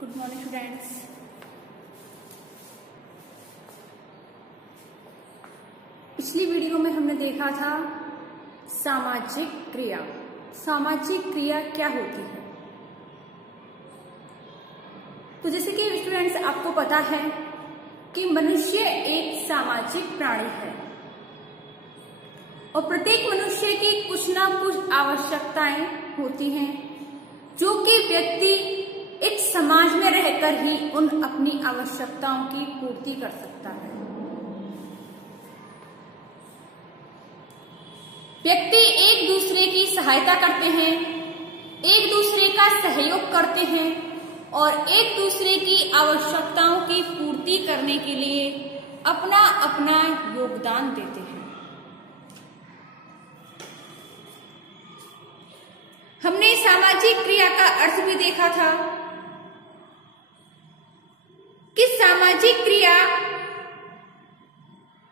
Good morning students. पिछली video में हमने देखा था सामाजिक क्रिया। सामाजिक क्रिया क्या होती है? तो जैसे कि स्टूडेंट्स आपको पता है कि मनुष्य एक सामाजिक प्राणी है और प्रत्येक मनुष्य की कुछ ना कुछ आवश्यकताएं होती हैं जो कि व्यक्ति एक समाज में रहकर ही उन अपनी आवश्यकताओं की पूर्ति कर सकता है। व्यक्ति एक दूसरे की सहायता करते हैं, एक दूसरे का सहयोग करते हैं और एक दूसरे की आवश्यकताओं की पूर्ति करने के लिए अपना अपना योगदान देते हैं। हमने सामाजिक क्रिया का अर्थ भी देखा था कि सामाजिक क्रिया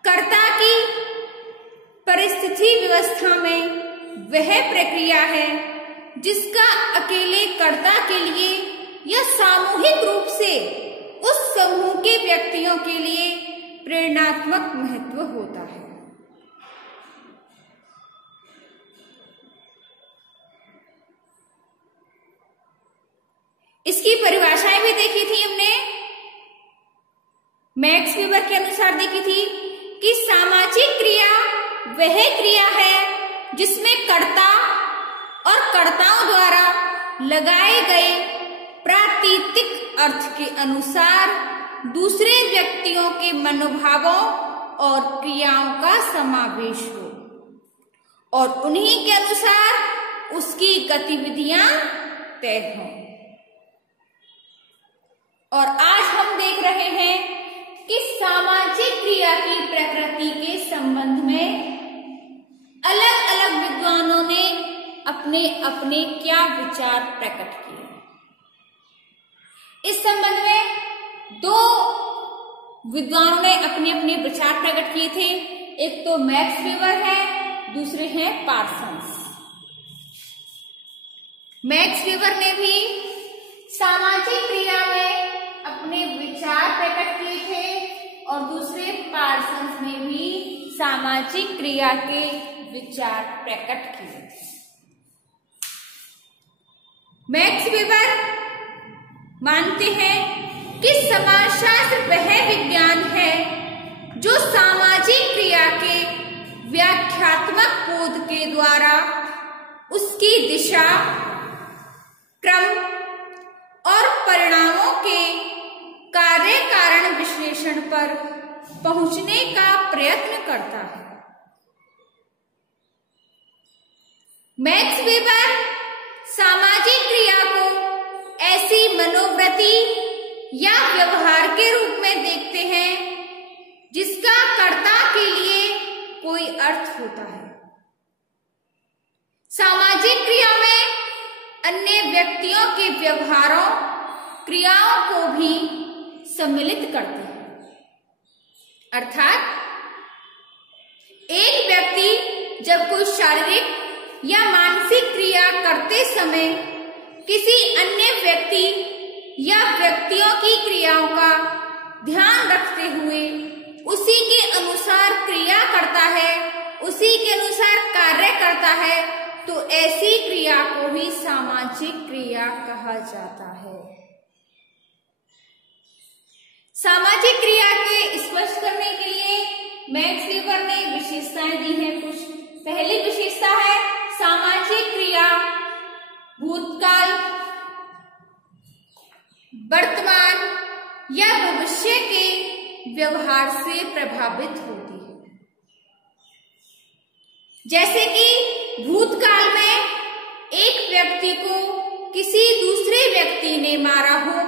कर्ता की परिस्थिति व्यवस्था में वह प्रक्रिया है जिसका अकेले कर्ता के लिए या सामूहिक रूप से उस समूह के व्यक्तियों के लिए प्रेरणात्मक महत्व होता है। इसकी परिभाषाएं भी देखी थी हमने। मैक्स वेबर के अनुसार देखी थी कि सामाजिक क्रिया वह क्रिया है जिसमें कर्ता और कर्ताओं द्वारा लगाए गए प्रातीतिक अर्थ के अनुसार दूसरे व्यक्तियों के मनोभावों और क्रियाओं का समावेश हो और उन्हीं के अनुसार उसकी गतिविधियां तय हों। और आज हम देख रहे हैं कि सामाजिक क्रिया की प्रकृति के संबंध में अलग अलग विद्वानों ने अपने अपने क्या विचार प्रकट किए। इस संबंध में दो विद्वानों ने अपने अपने विचार प्रकट किए थे। एक तो मैक्स वेबर है, दूसरे हैं पार्सन्स। मैक्स वेबर ने भी सामाजिक क्रिया में अपने विचार प्रकट किए थे और दूसरे पार्सन्स ने भी सामाजिक क्रिया के विचार प्रकट किए थे। मैक्स वेबर मानते हैं कि समाजशास्त्र वह विज्ञान है जो सामाजिक क्रिया के व्याख्यात्मक बोध के द्वारा उसकी दिशा, क्रम और परिणामों के कार्य कारण विश्लेषण पर पहुंचने का प्रयत्न करता है। मैक्स वेबर सामाजिक क्रिया को ऐसी मनोवृत्ति या व्यवहार के रूप में देखते हैं जिसका कर्ता के लिए कोई अर्थ होता है। सामाजिक क्रिया में अन्य व्यक्तियों के व्यवहारों, क्रियाओं को भी सम्मिलित करते हैं। अर्थात एक व्यक्ति जब कोई शारीरिक या मानसिक क्रिया करते समय किसी अन्य व्यक्ति या व्यक्तियों की क्रियाओं का ध्यान रखते हुए उसी के अनुसार क्रिया करता है, उसी के अनुसार कार्य करता है, तो ऐसी क्रिया को भी सामाजिक क्रिया कहा जाता है। सामाजिक क्रिया के स्पष्ट करने के लिए मैक्स वेबर ने विशेषताएं दी हैं। कुछ पहली विशेषता है सामाजिक क्रिया भूतकाल, वर्तमान या भविष्य के व्यवहार से प्रभावित होती है। जैसे कि भूतकाल में एक व्यक्ति को किसी दूसरे व्यक्ति ने मारा हो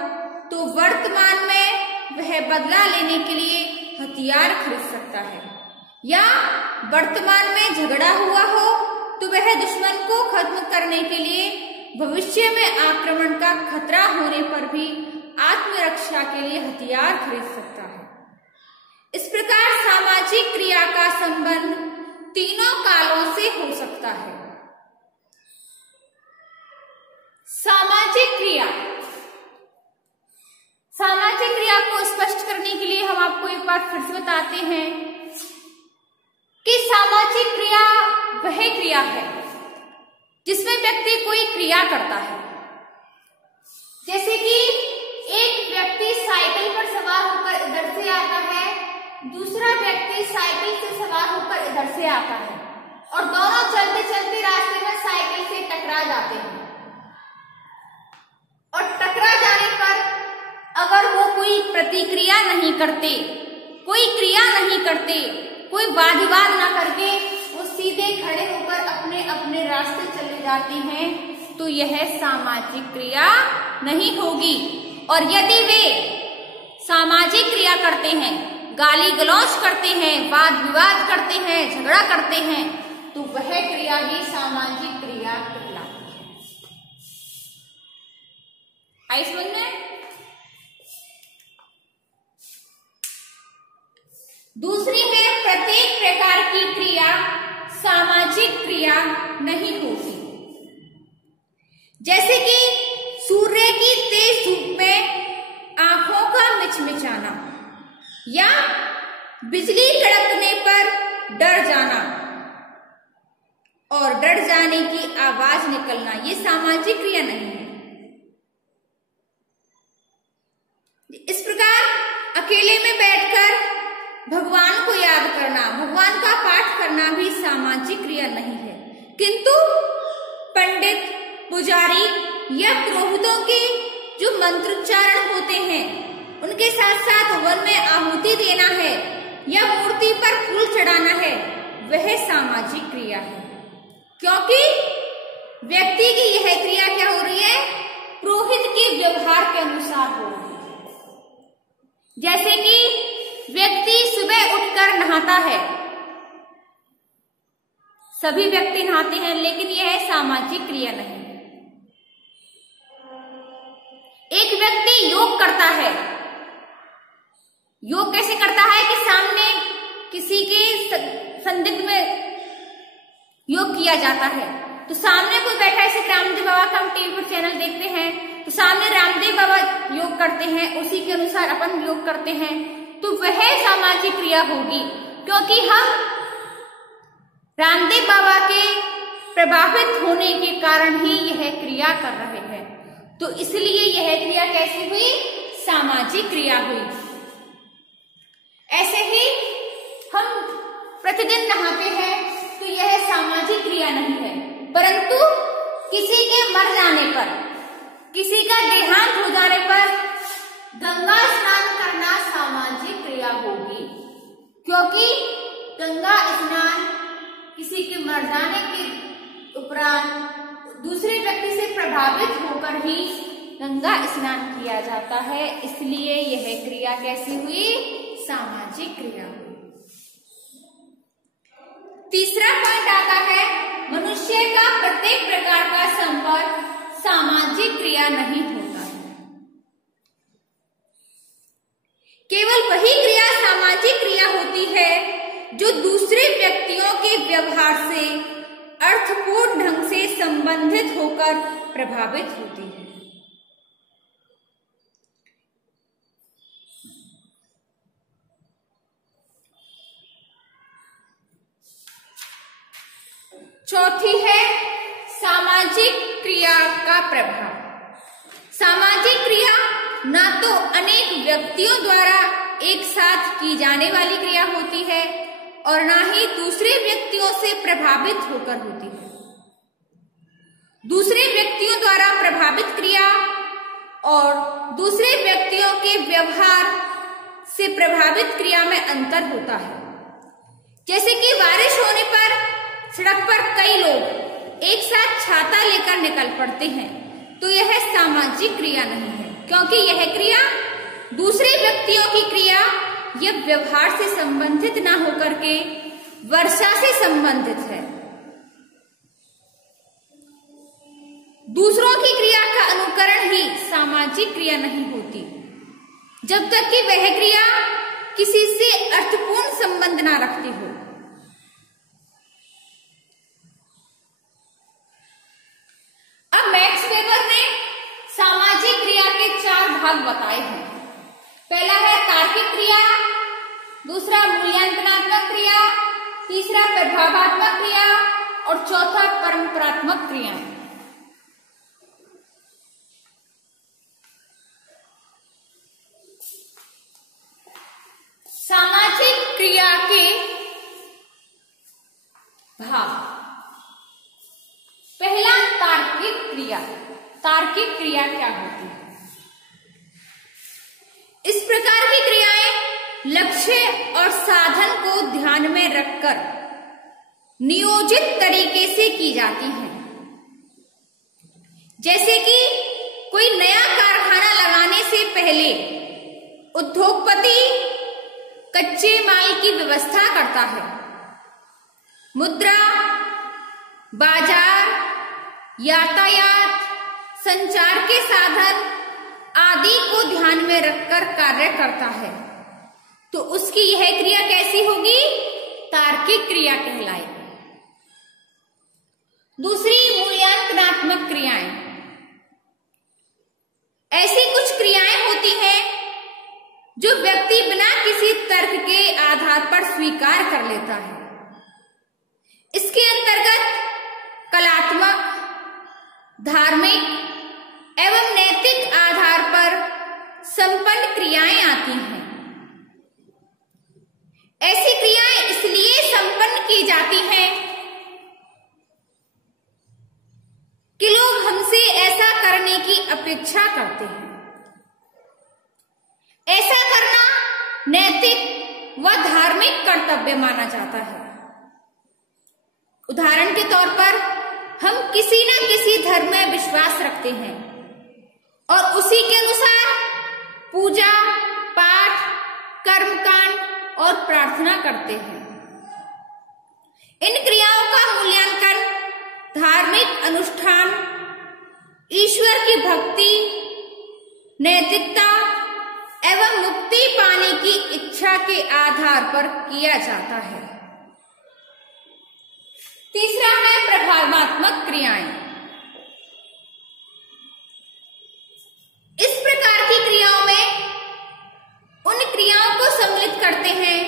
तो वर्तमान में वह बदला लेने के लिए हथियार खरीद सकता है, या वर्तमान में झगड़ा हुआ हो तो वह दुश्मन को खत्म करने के लिए भविष्य में आक्रमण का खतरा होने पर भी आत्मरक्षा के लिए हथियार खरीद सकता है। इस प्रकार सामाजिक क्रिया का संबंध तीनों कालों से हो सकता है। सामाजिक क्रिया फिर से बताते हैं कि सामाजिक क्रिया वह क्रिया है जिसमें व्यक्ति कोई क्रिया करता है। जैसे कि एक व्यक्ति साइकिल पर सवार होकर इधर से आता है, दूसरा व्यक्ति साइकिल से सवार होकर इधर से आता है और दोनों चलते चलते रास्ते में साइकिल से टकरा जाते हैं। और टकरा जाने पर अगर वो कोई प्रतिक्रिया नहीं करते, कोई क्रिया नहीं करते, कोई वाद विवाद ना करके वो सीधे खड़े होकर अपने अपने रास्ते चले जाते हैं, तो यह सामाजिक क्रिया नहीं होगी। और यदि वे सामाजिक क्रिया करते हैं, गाली गलौज करते हैं, वाद विवाद करते हैं, झगड़ा करते हैं, तो वह क्रिया भी सामाजिक क्रिया कहलाती है। आई समझ में? दूसरी है प्रत्येक प्रकार की क्रिया सामाजिक क्रिया नहीं होती। जैसे कि सूर्य की तेज धूप में आंखों का मिचमिचाना या बिजली कड़कने पर डर जाना और डर जाने की आवाज निकलना, ये सामाजिक क्रिया नहीं है। इस प्रकार अकेले में बैठकर भगवान को याद करना, भगवान का पाठ करना भी सामाजिक क्रिया नहीं है। किंतु पंडित, पुजारी या पुरोहितों के जो मंत्रोच्चारण होते हैं, उनके साथ साथ वन में आहुति देना है या मूर्ति पर फूल चढ़ाना है, वह सामाजिक क्रिया है। क्योंकि व्यक्ति की यह क्रिया क्या हो रही है? पुरोहित के व्यवहार के अनुसार हो रही है। जैसे कि व्यक्ति सुबह उठकर नहाता है, सभी व्यक्ति नहाते हैं, लेकिन यह सामाजिक क्रिया नहीं। एक व्यक्ति योग करता है, योग कैसे करता है कि सामने किसी के संदिग्ध में योग किया जाता है, तो सामने कोई बैठा है, जैसे रामदेव बाबा का हम टीवी पर चैनल देखते हैं, तो सामने रामदेव बाबा योग करते हैं, उसी के अनुसार अपन योग करते हैं, तो वह सामाजिक क्रिया होगी। क्योंकि हम रामदेव बाबा के प्रभावित होने के कारण ही यह क्रिया कर रहे हैं, तो इसलिए यह क्रिया कैसी हुई? सामाजिक क्रिया हुई। ऐसे ही हम प्रतिदिन नहाते हैं, तो यह सामाजिक क्रिया नहीं है, परंतु किसी के मर जाने पर, किसी का देहांत हो जाने पर गंगा स्नान करना सामाजिक क्रिया होगी। क्योंकि गंगा स्नान किसी के मर जाने के उपरांत दूसरे व्यक्ति से प्रभावित होकर ही गंगा स्नान किया जाता है, इसलिए यह क्रिया कैसी हुई? सामाजिक क्रिया हुई। तीसरा पॉइंट आता है, मनुष्य का प्रत्येक प्रकार का संपर्क सामाजिक क्रिया नहीं होता है। केवल वही क्रिया सामाजिक क्रिया होती है जो दूसरे व्यक्तियों के व्यवहार से अर्थपूर्ण ढंग से संबंधित होकर प्रभावित होती है। चौथी है सामाजिक क्रिया का प्रभाव। सामाजिक क्रिया न तो अनेक व्यक्तियों द्वारा एक साथ की जाने वाली क्रिया होती है और न ही दूसरे व्यक्तियों से प्रभावित होकर होती है। दूसरे व्यक्तियों द्वारा प्रभावित क्रिया और दूसरे व्यक्तियों के व्यवहार से प्रभावित क्रिया में अंतर होता है। जैसे कि बारिश होने पर सड़क पर कई लोग एक साथ छाता लेकर निकल पड़ते हैं, तो यह सामाजिक क्रिया नहीं है, क्योंकि यह क्रिया दूसरे व्यक्तियों की क्रिया या व्यवहार से संबंधित ना होकर के वर्षा से संबंधित है। दूसरों की क्रिया का अनुकरण ही सामाजिक क्रिया नहीं होती, जब तक कि वह क्रिया किसी से अर्थपूर्ण संबंध ना रखती हो। अब मैक्स वेबर ने सामाजिक क्रिया के 4 भाग बताए हैं। पहला है तार्किक क्रिया, दूसरा मूल्यांकनात्मक क्रिया, तीसरा प्रभावात्मक क्रिया और चौथा परंपरात्मक क्रिया। सामाजिक क्रिया के भाग। पहला तार्किक क्रिया। तार्किक क्रिया क्या होती है? इस प्रकार की क्रियाएं लक्ष्य और साधन को ध्यान में रखकर नियोजित तरीके से की जाती हैं। जैसे कि कोई नया कारखाना लगाने से पहले उद्योगपति कच्चे माल की व्यवस्था करता है। मुद्रा, बाजार, यातायात, संचार के साधन आदि को ध्यान में रखकर कार्य करता है। तो उसकी यह क्रिया कैसी होगी? तार्किक क्रिया कहलाएगी। दूसरी मूल्यांकनात्मक क्रियाएं। ऐसी कुछ क्रियाएं होती हैं जो व्यक्ति बिना किसी तर्क के आधार पर स्वीकार कर लेता है। इसके अंतर्गत कलात्मक, धार्मिक एवं नैतिक आधार पर संपन्न क्रियाएं आती हैं। ऐसी क्रियाएं इसलिए संपन्न की जाती हैं कि लोग हमसे ऐसा करने की अपेक्षा करते हैं। ऐसा करना नैतिक व धार्मिक कर्तव्य माना जाता है। उदाहरण के तौर पर हम किसी न किसी धर्म में विश्वास रखते हैं और उसी के अनुसार पूजा, पाठ, कर्मकांड और प्रार्थना करते हैं। इन क्रियाओं का मूल्यांकन धार्मिक अनुष्ठान, ईश्वर की भक्ति, नैतिकता एवं मुक्ति पाने की इच्छा के आधार पर किया जाता है। तीसरा है प्रभावात्मक क्रियाएं। इस प्रकार की क्रियाओं में उन क्रियाओं को सम्मिलित करते हैं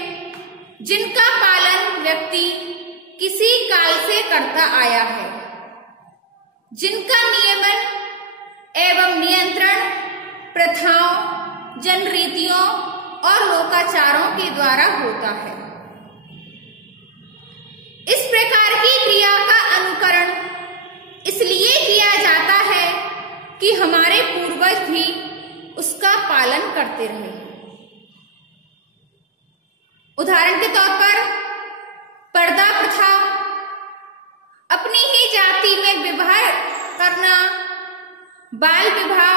जिनका पालन व्यक्ति किसी काल से करता आया है, जिनका नियमन एवं नियंत्रण प्रथाओं, जनरीतियों और लोकाचारों के द्वारा होता है। इस प्रकार की क्रिया का अनुकरण इसलिए किया जाता है कि हमारे पूर्वज भी उसका पालन करते रहे। उदाहरण के तौर पर पर्दा प्रथा, अपनी ही जाति में विवाह करना, बाल विवाह,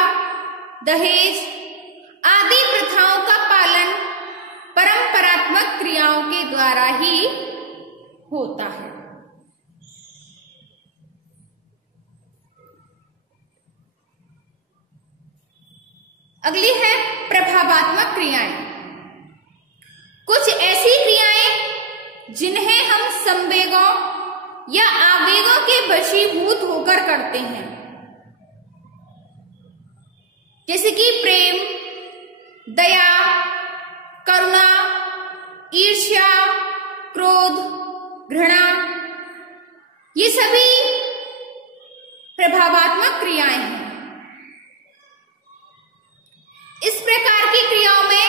दहेज आदि प्रथाओं का पालन परंपरात्मक क्रियाओं के द्वारा ही होता है। अगली है प्रभावात्मक क्रियाएं। कुछ ऐसी क्रियाएं जिन्हें हम संवेगों या आवेगों के वशीभूत होकर करते हैं, जैसे कि प्रेम, दया, करुणा, ईर्ष्या, क्रोध, घृणा, ये सभी प्रभावात्मक क्रियाएं हैं। इस प्रकार की क्रियाओं में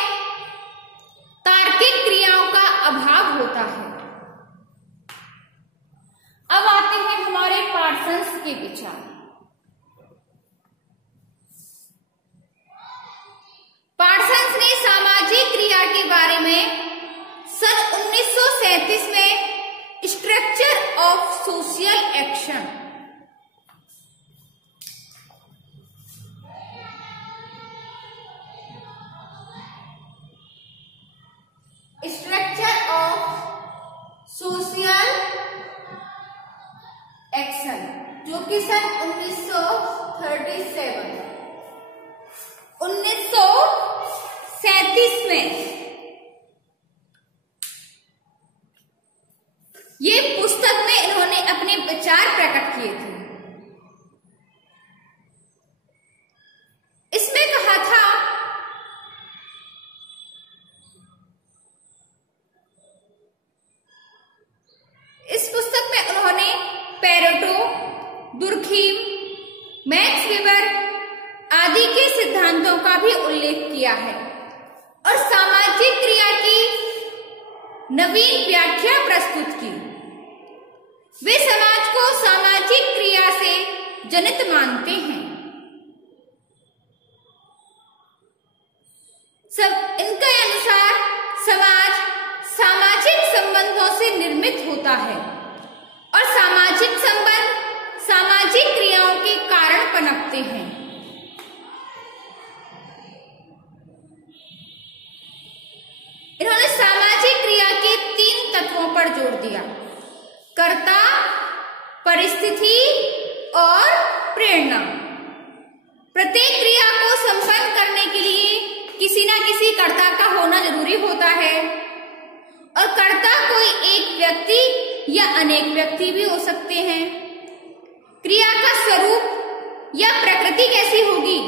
तार्किक क्रियाओं का अभाव होता है। अब आते हैं हमारे पार्सन्स के विचार। पार्सन्स ने सामाजिक क्रिया के बारे में सन 1937 में स्ट्रक्चर ऑफ सोशल एक्शन जो कि सन 1937 में ये पुस्तक में इन्होंने अपने विचार प्रकट किए थे। इसमें कहा था मैक्स वेबर आदि के सिद्धांतों का भी उल्लेख किया है और सामाजिक क्रिया की नवीन व्याख्या प्रस्तुत की। वे समाज को सामाजिक क्रिया से जनित मानते हैं। इनके अनुसार समाज सामाजिक संबंधों से निर्मित होता है और सामाजिक संबंध सामाजिक क्रियाओं के कारण पनपते हैं। इन्होंने सामाजिक क्रिया के 3 तत्वों पर जोर दिया: कर्ता, परिस्थिति और प्रेरणा। प्रत्येक क्रिया को संपन्न करने के लिए किसी न किसी कर्ता का होना जरूरी होता है और कर्ता कोई एक व्यक्ति या अनेक व्यक्ति भी हो सकते हैं। क्रिया का स्वरूप या प्रकृति कैसी होगी,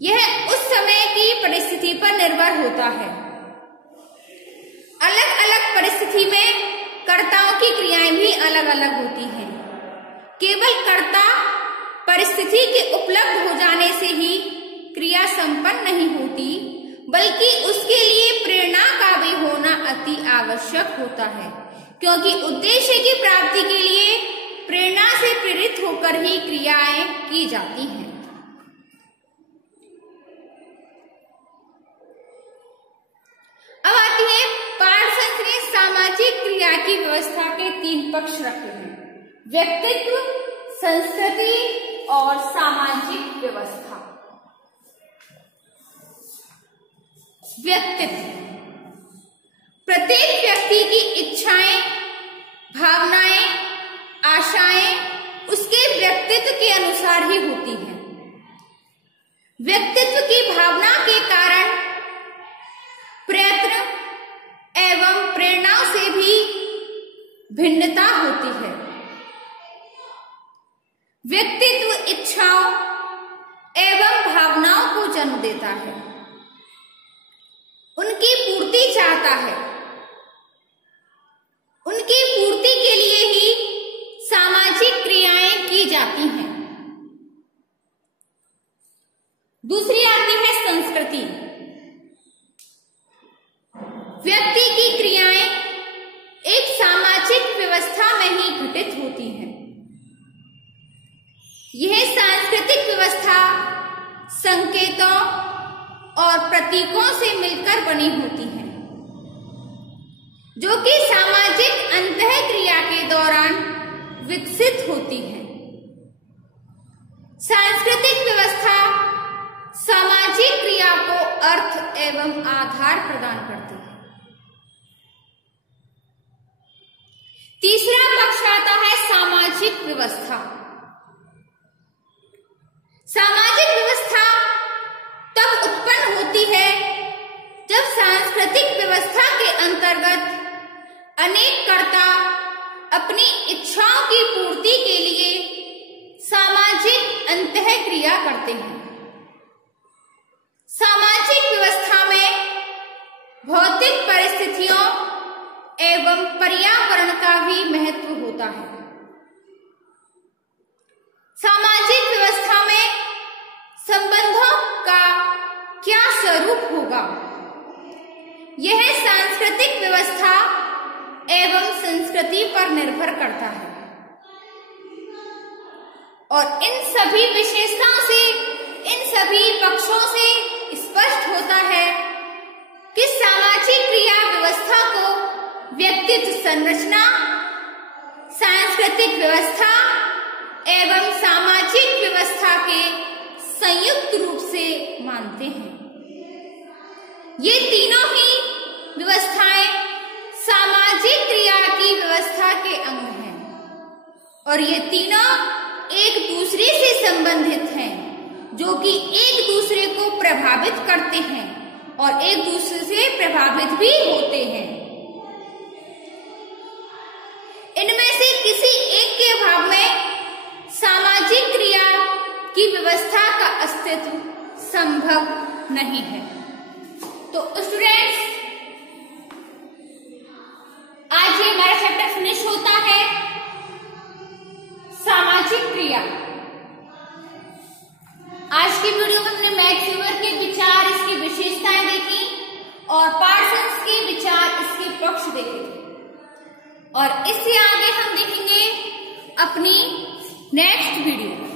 यह उस समय की परिस्थिति पर निर्भर होता है। अलग अलग परिस्थिति में कर्ताओं की क्रियाएं भी अलग अलग होती हैं। केवल कर्ता परिस्थिति के उपलब्ध हो जाने से ही क्रिया संपन्न नहीं होती, बल्कि उसके लिए प्रेरणा का भी होना अति आवश्यक होता है, क्योंकि उद्देश्य की प्राप्ति के लिए प्रेरणा से प्रेरित होकर ही क्रियाएं की जाती हैं। अब आती है पारसंस ने सामाजिक क्रिया की व्यवस्था के 3 पक्ष रखे हैं: व्यक्तित्व, संस्कृति और सामाजिक व्यवस्था। व्यक्तित्व, प्रत्येक व्यक्ति की इच्छाएं, भावनाएं, आशाएं उसके व्यक्तित्व के अनुसार ही होती हैं। व्यक्तित्व की भावना के कारण प्रयत्न एवं प्रेरणाओं से भी भिन्नता होती है। व्यक्तित्व इच्छाओं एवं भावनाओं को जन्म देता है, उनकी पूर्ति चाहता है। उनकी पूर्ति के लिए ही सामाजिक क्रियाएं की जाती हैं। दूसरी आती है संस्कृति। व्यक्ति की क्रियाएं एक सामाजिक व्यवस्था में ही घटित होती हैं। यह सांस्कृतिक व्यवस्था संकेतों और प्रतीकों से मिलकर बनी होती है, जो कि सामाजिक अंतःक्रिया के दौरान विकसित होती है। सांस्कृतिक व्यवस्था सामाजिक क्रिया को अर्थ एवं आधार प्रदान करती है। तीसरा पक्ष आता है सामाजिक व्यवस्था। सामाजिक व्यवस्था तब उत्पन्न होती है जब सांस्कृतिक व्यवस्था के अंतर्गत अनेक कर्ता अपनी इच्छाओं की पूर्ति के लिए सामाजिक अंतःक्रिया करते हैं। सामाजिक व्यवस्था में भौतिक परिस्थितियों एवं पर्यावरण का भी महत्व होता है। सामाजिक व्यवस्था में संबंधों का क्या स्वरूप होगा, यह सांस्कृतिक व्यवस्था एवं संस्कृति पर निर्भर करता है और इन सभी विशेषताओं से, इन सभी पक्षों से स्पष्ट होता है कि सामाजिक क्रिया व्यवस्था को व्यक्तित्व संरचना, सांस्कृतिक व्यवस्था एवं सामाजिक व्यवस्था के संयुक्त रूप से मानते हैं। ये तीनों ही व्यवस्थाएं सामाजिक क्रिया की व्यवस्था के अंग हैं और ये तीनों एक दूसरे से संबंधित हैं, जो कि एक दूसरे को प्रभावित करते हैं और एक दूसरे से प्रभावित भी होते हैं। इनमें से किसी एक के अभाव में सामाजिक क्रिया की व्यवस्था का अस्तित्व संभव नहीं है। तो स्टूडेंट्स, आज ये हमारा चैप्टर फिनिश होता है सामाजिक क्रिया। आज की वीडियो में हमने मैक्स वेबर के विचार, इसकी विशेषताएं देखी और पार्सन्स के विचार, इसके पक्ष देखे और इससे आगे हम देखेंगे अपनी नेक्स्ट वीडियो।